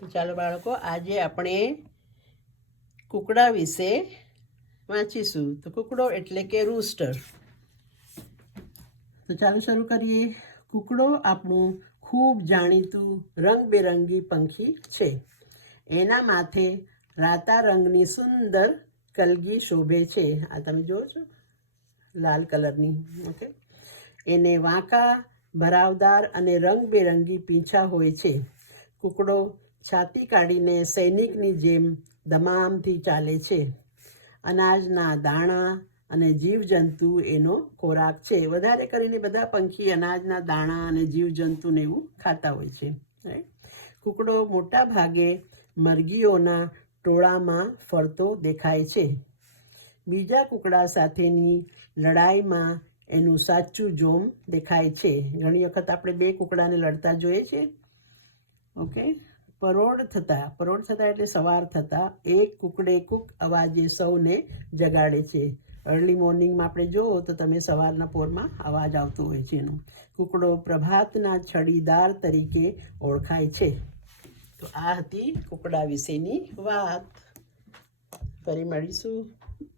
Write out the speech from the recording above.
તો ચાલો બાળકો, આજે આપણે કૂકડા વિશે વાંચીશું. તો કૂકડો એટલે કે રૂસ્ટર. તો ચાલો શરૂ કરીએ. કૂકડો આપણું ખૂબ જાણીતું રંગબેરંગી પંખી છે. એના માથે રાતા રંગની સુંદર કલગી શોભે છે. આ તમે જુઓ છો, લાલ કલરની. ઓકે, એને વાંકા, ભરાવદાર અને રંગબેરંગી પીંછા હોય છે. કૂકડો છાતી કાઢીને સૈનિકની જેમ દમામથી ચાલે છે. અનાજના દાણા અને જીવજંતુ એનો ખોરાક છે. વધારે કરીને બધા પંખી અનાજના દાણા અને જીવજંતુને એવું ખાતા હોય છે. કૂકડો મોટા ભાગે મરઘીઓના ટોળામાં ફરતો દેખાય છે. બીજા કૂકડા સાથેની લડાઈમાં એનું સાચું જોમ દેખાય છે. ઘણી વખત આપણે બે કૂકડાને લડતા જોઈએ છે. ઓકે, પરોઢ થતા એટલે સવાર થતા એક કૂકડે કૂક અવાજે સૌને જગાડે છે. અર્લી મોર્નિંગમાં આપણે જુઓ તો તમે સવારના પોરમાં અવાજ આવતો હોય છે એનો. કૂકડો પ્રભાતના છડીદાર તરીકે ઓળખાય છે. તો આ હતી કૂકડા વિશેની વાત. ફરી મળીશું.